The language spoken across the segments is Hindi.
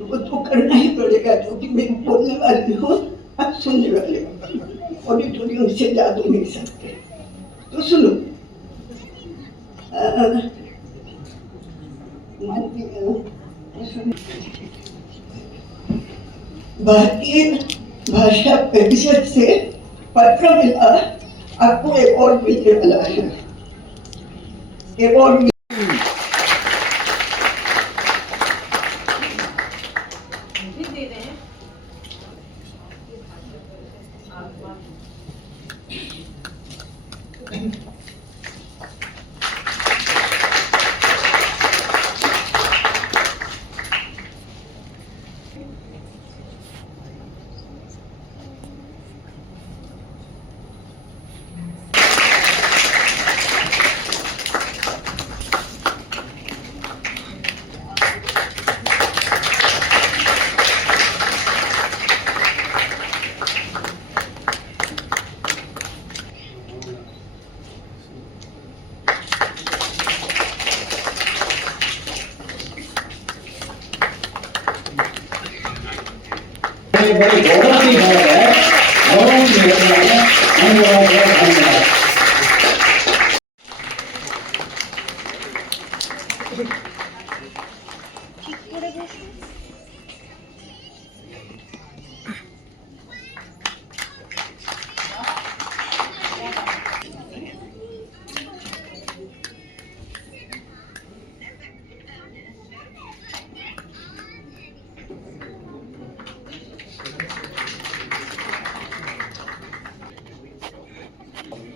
वो तो करना ही पड़ेगा क्योंकि मैं बोलने वाली हूँ, आप सुनने वाले ऑडिटोरियम से जा तो नहीं सकते। तो सुनो, भारतीय भाषा परिषद से पत्र मिला, आपको अवार्ड मिलने वाला है। अवार्ड बड़ी गौरव की बात है, गौरव की बात है। धन्यवाद।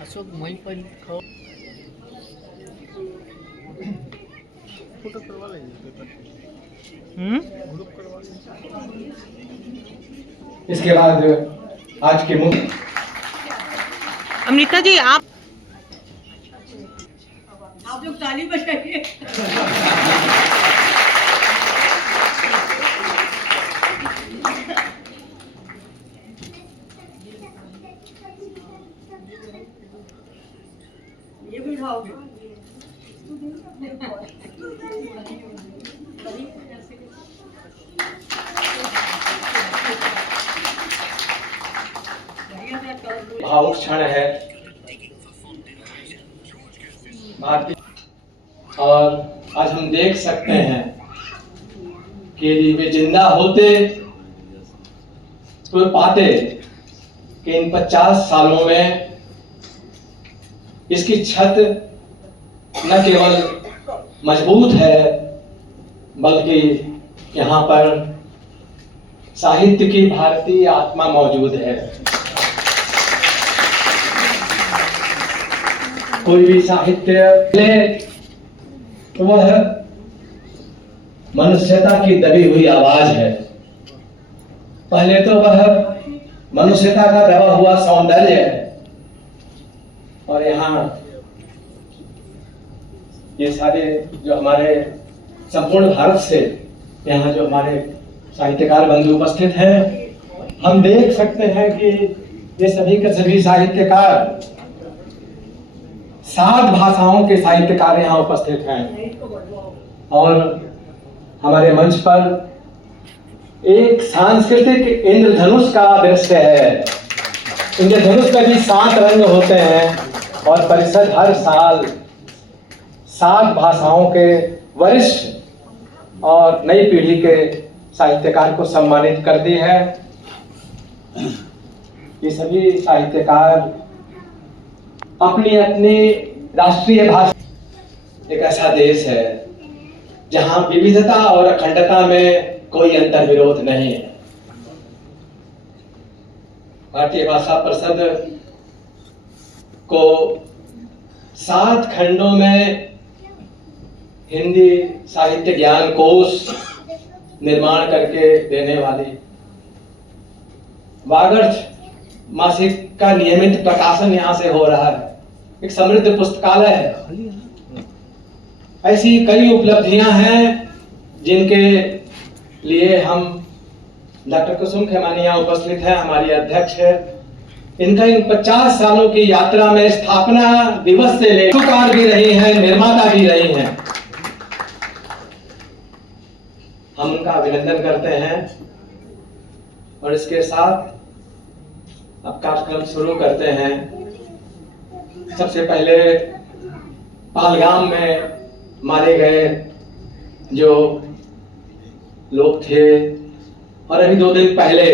अशोक वहीं पर फोटो करवा लेंगे ग्रुप करवा लेंगे। इसके बाद आज के मुख्य अमृता जी आप लोग ताली बजाइए। ये भी भाव भावुक क्षण है भारतीय, और आज हम देख सकते हैं कि यदि वे जिंदा होते तो पाते कि इन 50 सालों में इसकी छत न केवल मजबूत है बल्कि यहाँ पर साहित्य की भारतीय आत्मा मौजूद है। कोई भी साहित्य वह मनुष्यता की दबी हुई आवाज है। पहले तो वह मनुष्यता का दबा हुआ सौंदर्य है, और यहाँ ये सारे जो हमारे संपूर्ण भारत से यहाँ जो हमारे साहित्यकार बंधु उपस्थित हैं, हम देख सकते हैं कि ये सभी के सभी साहित्यकार 7 भाषाओं के साहित्यकार यहाँ उपस्थित हैं, और हमारे मंच पर एक सांस्कृतिक इंद्रधनुष का दृश्य है। इंद्रधनुष में भी 7 रंग होते हैं, और परिषद हर साल 7 भाषाओं के वरिष्ठ और नई पीढ़ी के साहित्यकार को सम्मानित करती है। ये सभी साहित्यकार अपनी अपनी राष्ट्रीय भाषा, एक ऐसा देश है जहां विविधता और अखंडता में कोई अंतर विरोध नहीं है। भारतीय भाषा परिषद को 7 खंडों में हिंदी साहित्य ज्ञान कोश निर्माण करके देने वाली वागर्थ मासिक का नियमित प्रकाशन यहाँ से हो रहा है। एक समृद्ध पुस्तकालय है। ऐसी कई उपलब्धियां हैं जिनके लिए हम डॉक्टर कुसुम खेमानी यहाँ उपस्थित है, हमारी अध्यक्ष है। इनका इन 50 सालों की यात्रा में स्थापना दिवस से लेकर भी रही हैं, निर्माता भी रही हैं। हम उनका अभिनंदन करते हैं और इसके साथ अब कार्यक्रम शुरू करते हैं। सबसे पहले पहलगाम में मारे गए जो लोग थे, और अभी 2 दिन पहले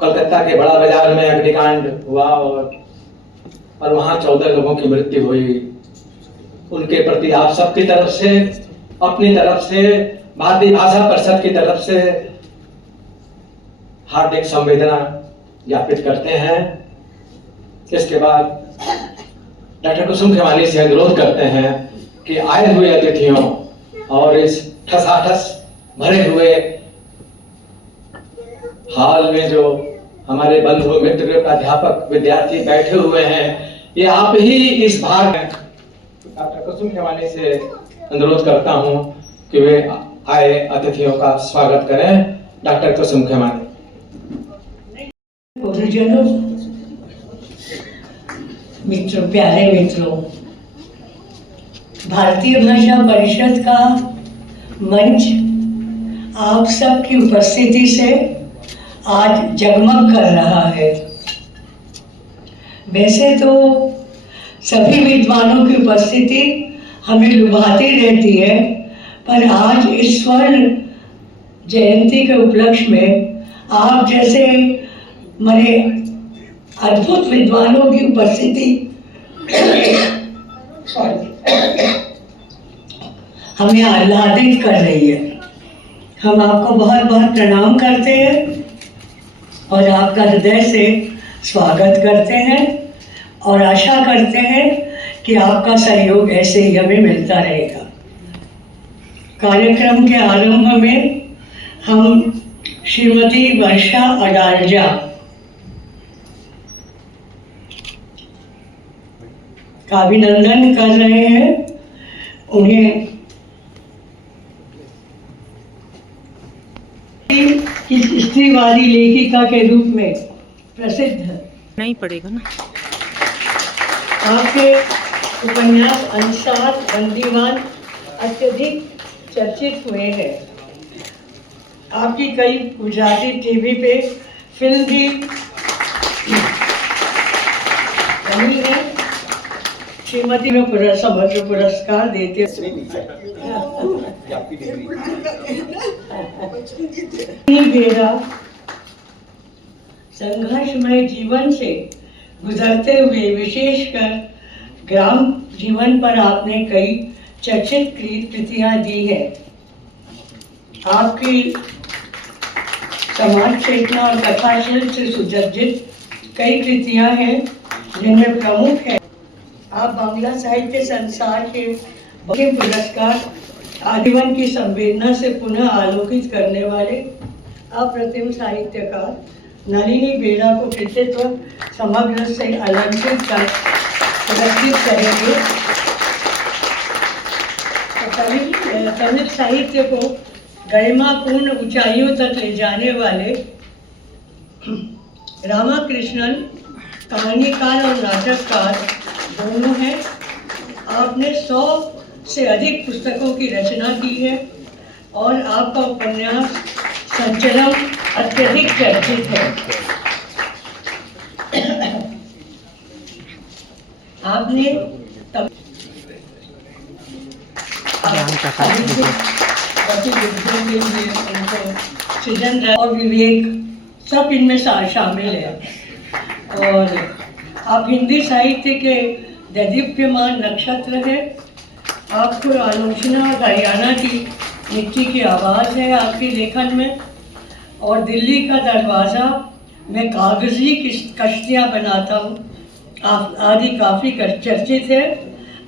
कलकत्ता के बड़ा बाजार में अग्निकांड हुआ और वहां 14 लोगों की मृत्यु हुई। उनके प्रति आप सबकी तरफ से, अपनी तरफ से, भारतीय भाषा परिषद की तरफ से हार्दिक संवेदना ज्ञापित करते हैं। इसके बाद डॉक्टर कुसुम खेमानी से अनुरोध करते हैं कि आए हुए अतिथियों और इस ठसाठस भरे हुए हाल में जो हमारे बंधु मित्र प्राध्यापक विद्यार्थी बैठे हुए हैं, ये आप ही इस भाग में डॉक्टर कुसुम खेमानी से अनुरोध करता हूं कि वे आए अतिथियों का स्वागत करें। डॉक्टर कुसुम खेमानी। गुरुजनों, मित्रों, प्यारे मित्रों, भारतीय भाषा परिषद का मंच आप सबकी उपस्थिति से आज जगमग कर रहा है। वैसे तो सभी विद्वानों की उपस्थिति हमें लुभाती रहती है, पर आज इस स्वर्ण जयंती के उपलक्ष्य में आप जैसे मेरे अद्भुत विद्वानों की उपस्थिति हमें आह्लादित कर रही है। हम आपको बहुत बहुत प्रणाम करते हैं और आपका हृदय से स्वागत करते हैं और आशा करते हैं कि आपका सहयोग ऐसे ही हमें मिलता रहेगा। कार्यक्रम के आरंभ में हम श्रीमती वर्षा अडालजा का अभिनंदन कर रहे हैं। उन्हें इस स्त्रीवादी लेखिका के रूप में प्रसिद्ध नहीं पड़ेगा ना। आपके उपन्यास अनुसार बंदीवान अत्यधिक चर्चित हुए हैं। आपकी कई गुजराती टीवी पे फिल्म भी बनी है। श्रीमती में समग्र पुरस्कार देते बेरा संघर्षमय जीवन से गुजरते हुए विशेषकर ग्राम जीवन पर आपने कई चर्चित कृतियां दी है। आपकी समाज चेतना और कथाशिल्प से सुसज्जित कई कृतियां हैं, जिनमें प्रमुख है आप बांग्ला साहित्य संसार के पुरस्कार आजीवन की संवेदना से पुनः आलोकित करने वाले अप्रतिम साहित्यकार नलिनी बेड़ा को कृतित्व समग्र से अलंकृत कर पुरस्कृत करेंगे। तमिल साहित्य को गरिमापूर्ण ऊंचाइयों तक ले जाने वाले रामाकृष्णन कहानीकार और नाटककार दोनों हैं। आपने 100 से अधिक पुस्तकों की रचना की है और आपका उपन्यास संचलम अत्यधिक चर्चित है। आपने सृजन और विवेक सब इनमें शामिल है। और आप हिंदी साहित्य के दैदीप्यमान नक्षत्र है। आपको आलोचना हरियाणा की मिट्टी की आवाज़ है आपके लेखन में, और दिल्ली का दरवाज़ा मैं कागज़ी कश्तियाँ बनाता हूँ आदि काफ़ी चर्चित है।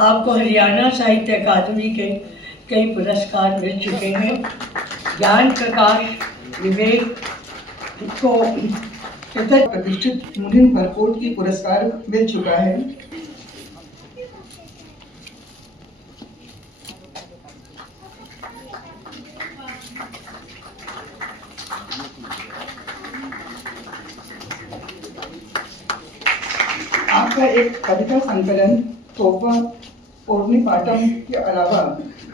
आपको हरियाणा साहित्य अकादमी के कई पुरस्कार मिल चुके हैं। ज्ञान प्रकाश विवेक को प्रतिष्ठित मुनिम भरकोट की पुरस्कार मिल चुका है। आपका एक कविता संकलन तोहफा पोर्णी पाटम के अलावा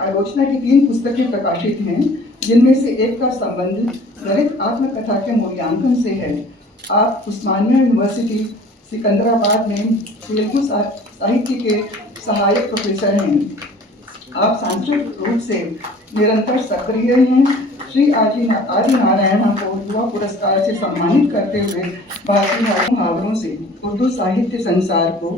आलोचना की 3 पुस्तकें प्रकाशित हैं, जिनमें से एक का संबंध ललित आत्मकथा के मूल्यांकन से है। आप उस्मानिया यूनिवर्सिटी सिकंदराबाद में तेलुगु साहित्य के सहायक प्रोफेसर हैं। आप सांस्कृतिक रूप से निरंतर सक्रिय हैं। श्री आदि नारायण को युवा पुरस्कार से सम्मानित करते हुए भारतीय मुहावरों से उर्दू साहित्य संसार को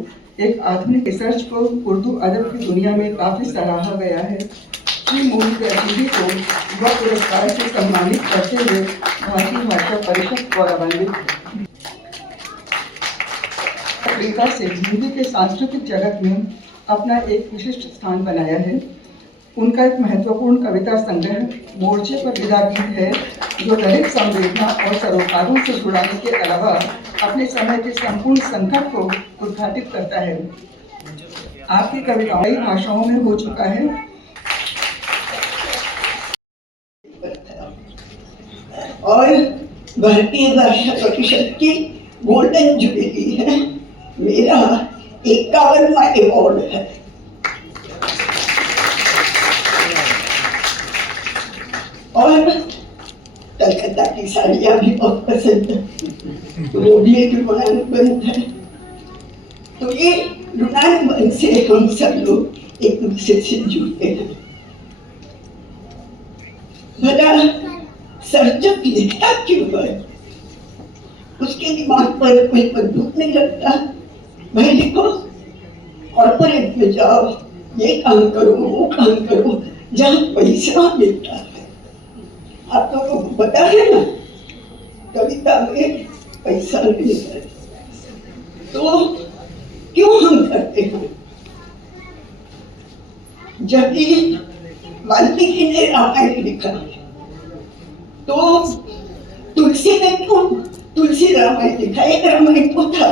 एक आधुनिक रिसर्च को उर्दू अदब की दुनिया में काफी सराहा गया है। श्री मोदी जी को युवा पुरस्कार से सम्मानित करते हुए भारतीय भाषा परिषद गौरवान्वित से हिंदी के सांस्कृतिक जगत में अपना एक विशिष्ट स्थान बनाया है। उनका एक महत्वपूर्ण कविता संग्रह मोर्चे पर विदा गीत है, जो दलित संवेदना और सरोकारों से जुड़ाने के अलावा अपने समय के संपूर्ण संकट को उद्घाटित करता है। आपकी कविता कई भाषाओं में हो चुका है। और भारतीय भाषा परिषद की गोल्डन जुबली है। मेरा 51वां अवार्ड है। और कलकत्ता की साड़ियाँ भी बहुत पसंद है, तो वो भी एक ऋणानुबंध है। तो ये ऋणानुबंध से हम सब लोग एक दूसरे से जुड़ते हैं। भला सर्जक लिखता क्यों है? उसके दिमाग पर कोई बंदूक नहीं लगता। भाई लिखो, कॉर्पोरेट में जाओ, ये काम करो, वो काम करो, जहाँ पैसा मिलता है। आप लोगों को पता है ना, कविता में पैसा नहीं है, तो क्यों हम करते हैं? जब वाल्मीकि ने रामायण लिखा तो तुलसी ने क्यों तुलसी रामायण लिखा? एक रामायण तो था।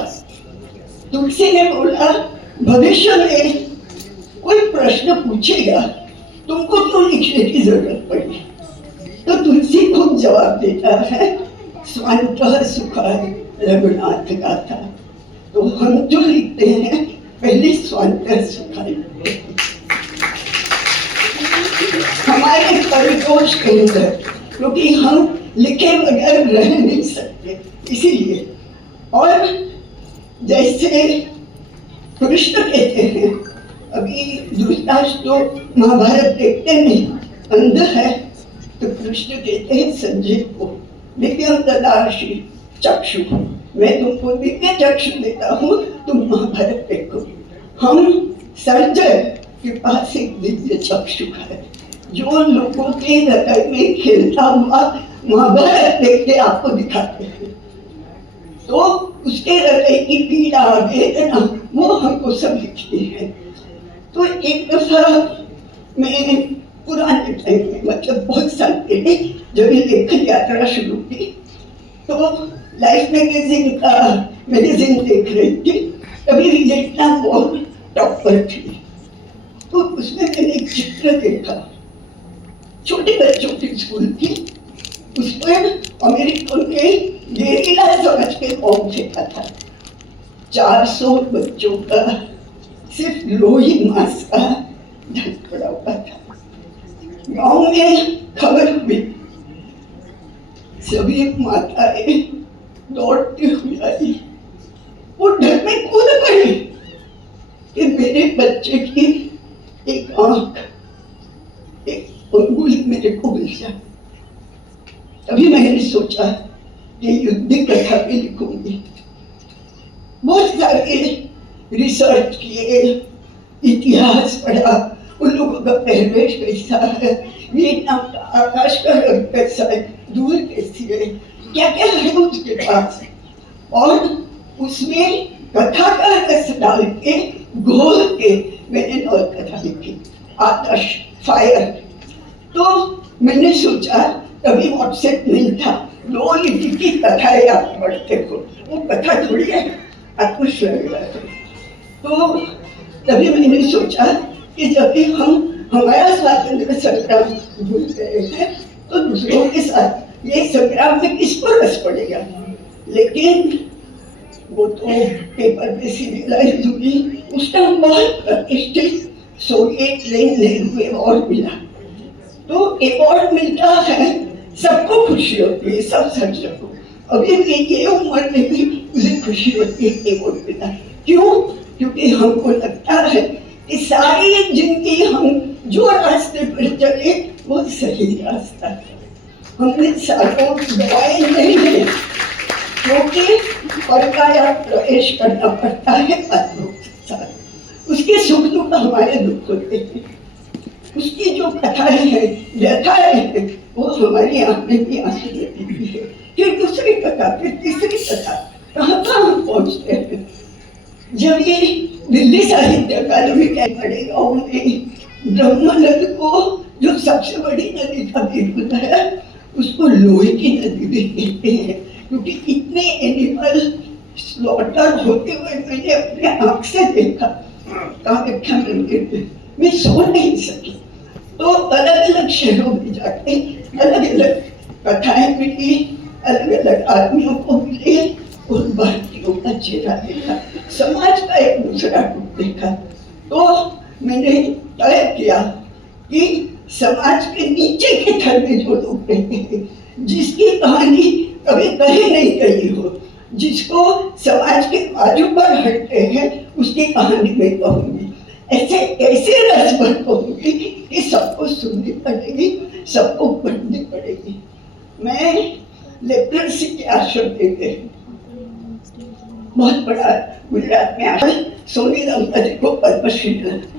तुलसी ने बोला, भविष्य में कोई प्रश्न पूछेगा, तुमको क्यों लिखने की जरूरत पड़ी? तो तुलसी खुद जवाब देता है, स्वांतः सुखाय रघुनाथ गाथा। तो हम जो लिखते हैं, पहले स्वांतः सुखाय हमारे परितोष के अंदर, क्योंकि हम लिखे बगैर रह नहीं सकते, इसीलिए। और जैसे कृष्ण कहते हैं, अभी धृतराष्ट्र तो महाभारत देखते नहीं, अंध है, तो कृष्ण कहते हैं संजय को, दिव्यम ददासि चक्षु, मैं तुमको दिव्य चक्षु देता हूँ, तुम महाभारत देखो। हम संजय के पास एक दिव्य चक्षु है, जो लोगों के हृदय में खेलता हुआ महाभारत देख के आपको दिखाते हैं। तो उसके हृदय की पीड़ा वेदना वो हमको सब लिखती है। तो एक दफा मैं पुराने टाइम में, मतलब बहुत साल पहले, जब ये लेखन यात्रा शुरू की, तो लाइफ मैगजीन देख रही थी। तभी रिलेटना बहुत टॉप पर थी। तो उसमें मैंने एक चित्र देखा, छोटे बच्चों की स्कूल की। उसमें अमेरिकन ने गेरिला समझ के बॉम्ब फेंका था। 400 बच्चों का सिर्फ लोही मांस का ढक पड़ा हुआ था। गांव में खबर हुई, सभी माताएं दौड़ती हुई आई, वो डर में कूद पड़ी कि मेरे बच्चे की एक आंख, एक अंगुली मेरे को मिल जाए। तभी मैंने सोचा कि युद्ध कथा भी लिखूंगी। बहुत सारे रिसर्च किए, इतिहास पढ़ा, उन लोगों का पहरवेश कैसा है, वियतनाम का आकाश का रंग कैसा है, दूर कैसी है, क्या क्या है उसके पास। और उसमें कथा का रस डाल के, घोल के मैंने नवलकथा लिखी, आतश, फायर। तो मैंने सोचा, तभी व्हाट्सएप नहीं था, 2 लिपि की कथाएं आप पढ़ते हो, वो कथा थोड़ी है, आपको लग रहा है। तो तभी मैंने सोचा कि जब भी हम हमारा स्वातंत्र संग्राम भूल गए हैं, तो दूसरों के साथ ये संग्राम में किसको रस पड़ेगा। लेकिन वो तो पेपर पे सीरियलाइज हुई, उस टाइम बहुत प्रतिष्ठित सोवियत नेहरू अवार्ड मिला। तो अवार्ड मिलता है, सबको खुशी होती है, सब सज्जन को। अभी भी ये उम्र में भी मुझे खुशी होती है अवार्ड मिला। क्यों? क्योंकि हमको लगता है कि सारी जिंदगी हम जो रास्ते पर चले वो सही रास्ता है। हमने सालों दवाएं नहीं ली, क्योंकि परकाया प्रवेश करना पड़ता है आत्मों के साथ। उसके सुख दुख हमारे दुख होते हैं, उसकी जो कथाएं हैं, व्यथाएं हैं, वो हमारी आंख में भी आंसू लेती है। फिर दूसरी कथा, फिर तीसरी कथा, कहाँ हम पहुंचते हैं। जब ये दिल्ली साहित्य अकादमी के बड़े गाँव में ब्रह्मनद को जो सबसे बड़ी नदी का बिल्कुल है, उसको लोहे की नदी भी कहते हैं, क्योंकि इतने एनिमल स्लॉटर होते हुए मैंने अपने आंख से देखा कामाख्या मंदिर में। मैं सो नहीं सकी। तो अलग अलग शहरों में जाके अलग अलग कथाएं मिली, अलग अलग आदमियों को मिले और भारतीयों का चेहरा देखा, समाज का एक दूसरा रूप देखा। तो मैंने तय किया कि समाज के नीचे के थर में जो लोग रहते हैं, जिसकी कहानी कभी कहीं नहीं गई हो, जिसको समाज के बाजू पर हटते हैं, उसकी कहानी मैं कहूँगी। ऐसे ऐसे रस भर कहूँगी कि सबको सुननी पड़ेगी, सबको पढ़नी पड़ेगी। मैं लेप्रोसी के आश्रम में गई, बहुत बड़ा गुजरात में आश्रम, सोनी रंगत को पद्मश्री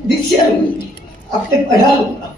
दिशा मिली, आपने पढ़ा होगा।